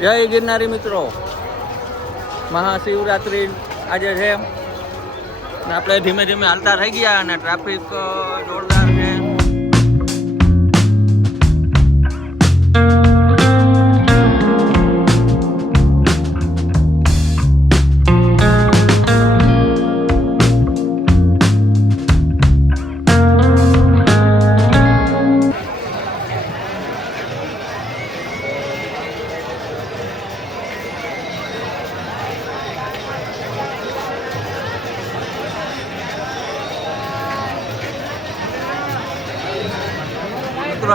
જય ગિરનારી મિત્રો, મહાશિવરાત્રિ આજે છે ને આપણે ધીમે ધીમે હાલતા થઈ ગયા અને ટ્રાફિક જોરદાર છે.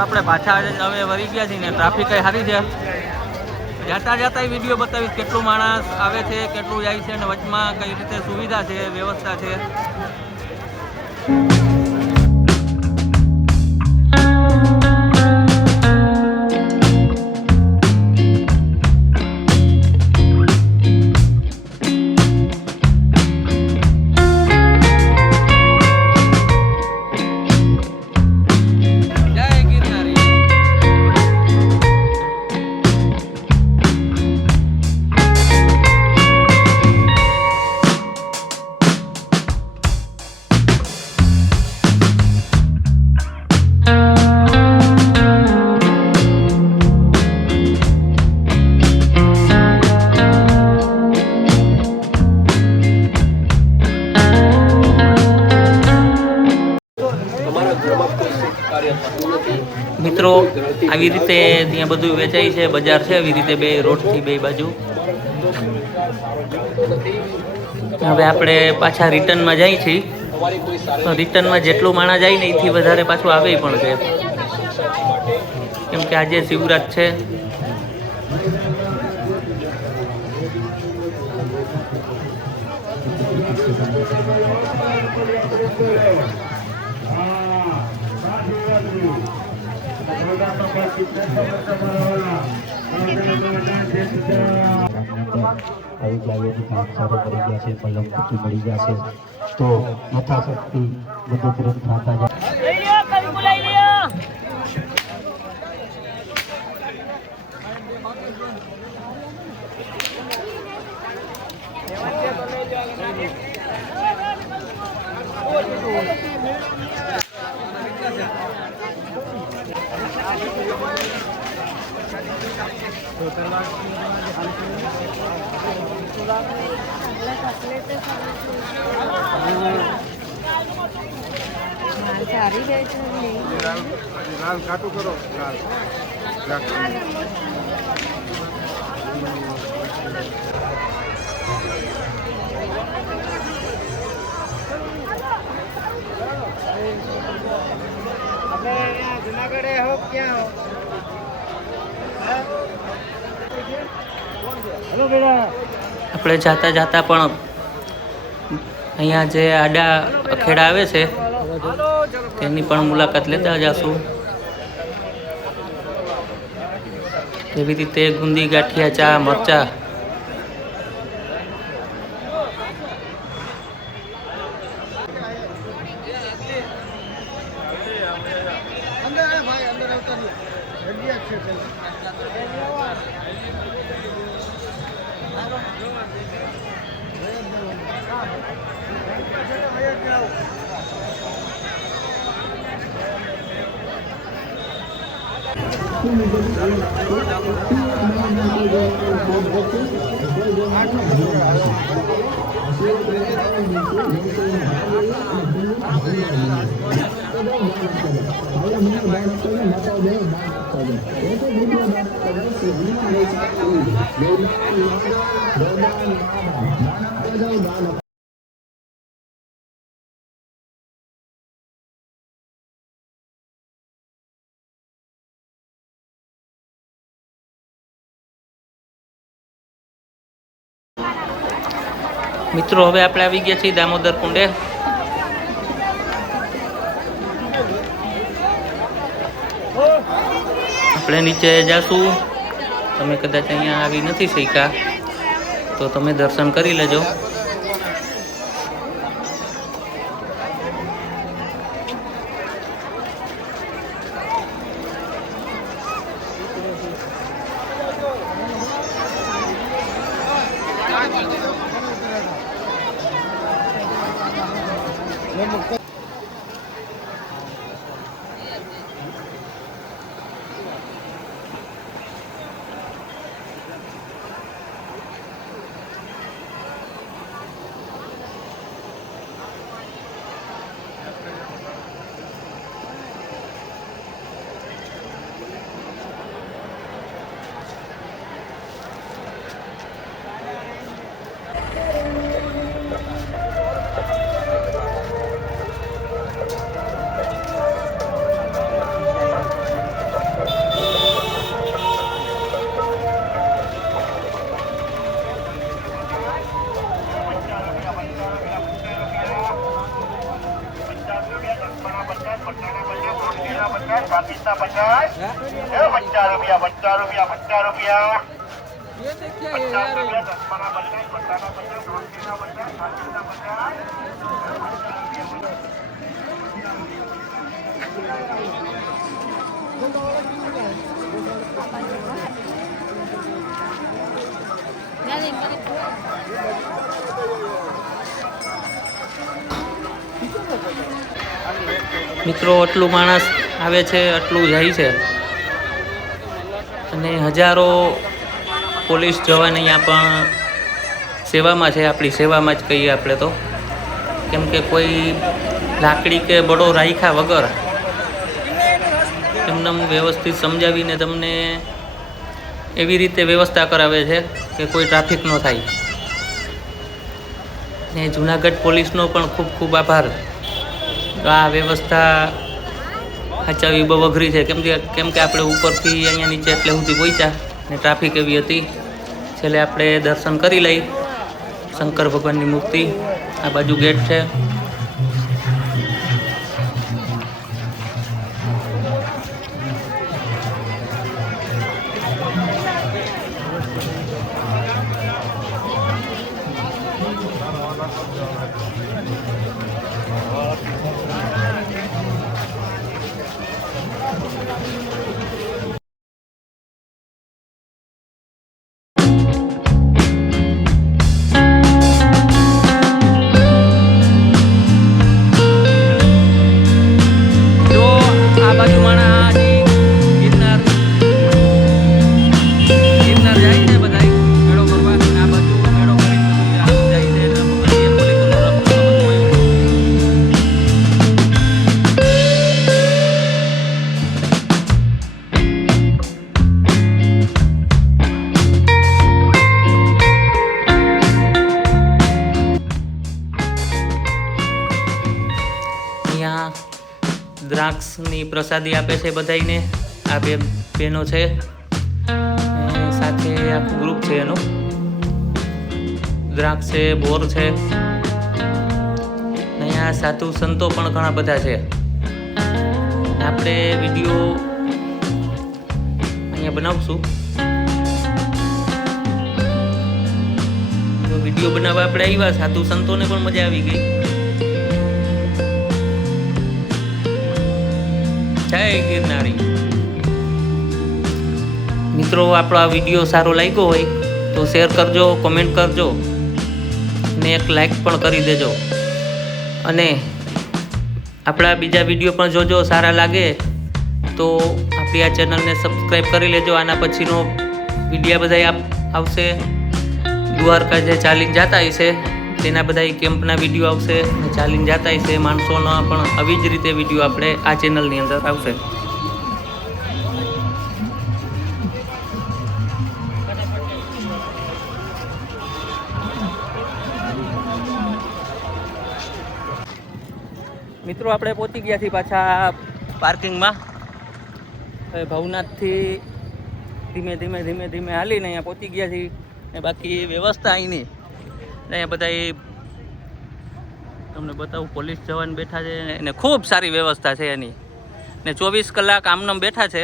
આપણે પાછા હવે વળી ગયા છીએ ને ટ્રાફિક કઈ સારી છે. જતા જતા વિડીયો બતાવીશ કેટલું માણસ આવે છે, કેટલું જાય છે અને વચમાં કઈ રીતે સુવિધા છે, વ્યવસ્થા છે. મિત્રો આવી રીતે ત્યાં બધું વેચાય છે, બજાર છે આવી રીતે બે રોડથી બે બાજુ. હવે આપણે પાછા રિટર્નમાં જઈએ છીએ. રિટર્નમાં જેટલું માણસ જાય ને એથી વધારે પાછું આવે પણ છે, કેમ કે આજે શિવરાત છે. આવી જાય કામ સારું કરી ગયા છે, પલંગ પૂછી મળી જશે તો યથાશક્તિ મદદરૂપ થતા જાય. સારી જાય છે લાલ કાટું કરો લાલ જુનાગઢ હો ક્યાં આપણે જાતા જાતા પણ અહીંયા જે આડા અખેડા આવે છે તેની પણ મુલાકાત લેતા જશું. એવી રીતે ગુંદી, ગાંઠિયા, ચા, મરચા. મિત્રો હવે આપણે આવી ગયા છીએ દામોદર કુંડે. આપણે નીચે જાશું. તમે કદાચ અહીંયા આવી નથી શક્યા તો તમે દર્શન કરી લેજો. મિત્રો આટલું માણસ આવે છે, આટલું જાય છે અને હજારો પોલીસ જવાન અહીંયા પણ સેવામાં છે. આપણી સેવામાં જ કહીએ આપણે તો, કેમ કે કોઈ લાકડી કે બડો રાખ્યા વગર એમને વ્યવસ્થિત સમજાવીને તમને એવી રીતે વ્યવસ્થા કરાવે છે કે કોઈ ટ્રાફિક ન થાય. ને જુનાગઢ પોલીસનો પણ ખૂબ ખૂબ આભાર. આ વ્યવસ્થા સાચવવી બહુ અઘરી છે, કેમ કે આપણે ઉપરથી અહીંયા નીચે એટલે સુધી પહોંચ્યા ને ટ્રાફિક એવી હતી. છેલ્લે આપણે દર્શન કરી લઈ શંકર ભગવાનની મૂર્તિ. આ બાજુ ગેટ છે. દ્રાક્ષની પ્રસાદી આપે છે બધાઈને. આ બે બહેનો છે, સાથે આખું ગ્રુપ છે એનું. દ્રાક્ષ છે, બોર છે. અહીંયા સાધુ સંતો પણ ઘણા બધા છે. આપણે વિડીયો અહીંયા બનાવશું. તો વિડીયો બનાવવા આપણે આવ્યા, સાધુ સંતોને પણ મજા આવી ગઈ. જય ગિરનારી. મિત્રો, આપણો આ વિડીયો સારો લાગ્યો હોય તો શેર કરજો, કોમેન્ટ કરજો ને એક લાઈક પણ કરી દેજો. અને આપણા બીજા વિડીયો પણ જોજો. સારા લાગે તો આપણી આ ચેનલને સબસ્ક્રાઈબ કરી લેજો. આના પછીનો વિડીયો બધા આવશે. દ્વારકા જે ચાલીને જતા હશે તેના બધા કેમ્પના વિડીયો આવશે. ચાલીને જતા હશે માણસોના પણ આવી જ રીતે વિડીયો આપણે આ ચેનલની અંદર આવશે. મિત્રો, આપણે પહોંચી ગયા છીએ પાછા પાર્કિંગમાં. ભવનાથથી ધીમે ધીમે હાલીને અહીંયા પહોંચી ગયા છીએ. ને બાકી વ્યવસ્થા અહીંની અહીંયા બધા તમને બતાવું. પોલીસ જવાન બેઠા છે અને ખૂબ સારી વ્યવસ્થા છે એની. ને 24 કલાક આમનામ બેઠા છે.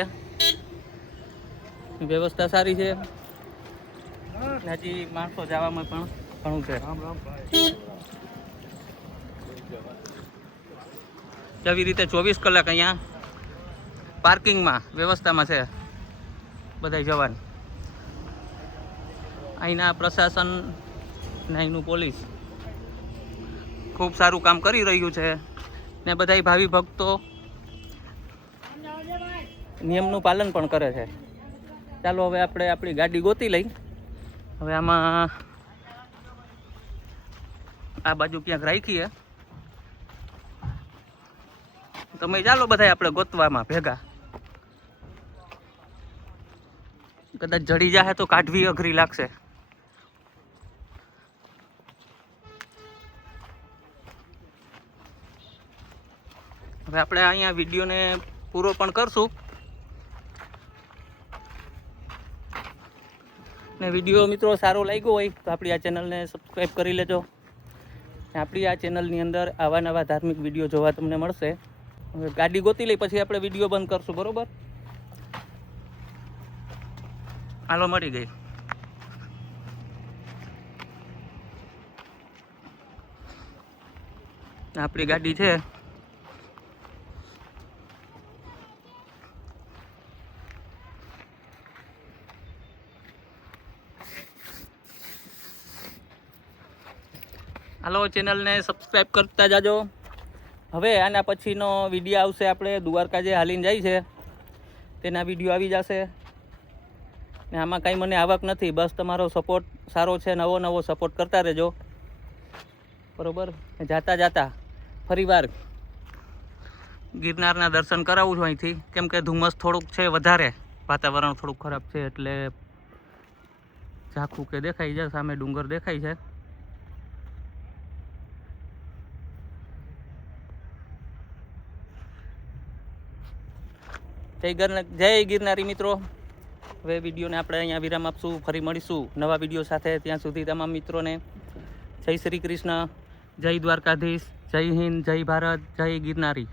વ્યવસ્થા સારી છે. હજી માણસો જવામાં પણ ઘણું છે. આવી રીતે 24 કલાક અહીંયા પાર્કિંગમાં વ્યવસ્થામાં છે બધા જવાન. અહીંના પ્રશાસન ને અહીંનું પોલીસ ખૂબ સારું કામ કરી રહ્યું છે ને બધાય ભાવિ ભક્તો નિયમનું પાલન પણ કરે છે. ચાલો હવે આપણે આપણી ગાડી ગોતી લઈ. હવે આમાં આ બાજુ ક્યાંક રાખીએ. તમે ચાલો બધા આપણે ગોતવામાં ભેગા. કદાચ જડી જાય તો કાઢવી અઘરી લાગશે. હવે આપણે અહીંયા વિડીયોને પૂરો પણ કરશું ને વિડીયો મિત્રો સારો લાગ્યો હોય તો આપણી આ ચેનલને સબસ્ક્રાઈબ કરી લેજો. આપણી આ ચેનલની અંદર આવા નવા ધાર્મિક વિડીયો જોવા તમને મળશે. હવે ગાડી ગોતી લઈ પછી આપણે વિડીયો બંધ કરશું, બરોબર? હાલો, મળી ગઈ. આપણી ગાડી છે. હાલો, ચેનલને સબસ્ક્રાઈબ કરતા જાજો. હવે આના પછીનો વિડીયો આવશે. આપણે દ્વારકા જે હાલીને જાય છે તેના વિડીયો આવી જશે. ને આમાં કાંઈ મને આવક નથી, બસ તમારો સપોર્ટ સારો છે. નવો નવો સપોર્ટ કરતા રહેજો, બરાબર? જાતા જાતા ફરીવાર ગિરનારના દર્શન કરાવું છું અહીંથી, કેમ કે ધુમ્મસ થોડુંક છે વધારે, વાતાવરણ થોડુંક ખરાબ છે એટલે ઝાંખું કે દેખાય છે. સામે ડુંગર દેખાય છે. જય ગિરનારી મિત્રો. હવે વિડીયોને આપણે અહીંયા વિરામ આપશું. ફરી મળીશું નવા વિડીયો સાથે. ત્યાં સુધી તમામ મિત્રોને જય શ્રી કૃષ્ણ, જય દ્વારકાધીશ, જય હિન્દ, જય ભારત, જય ગિરનારી.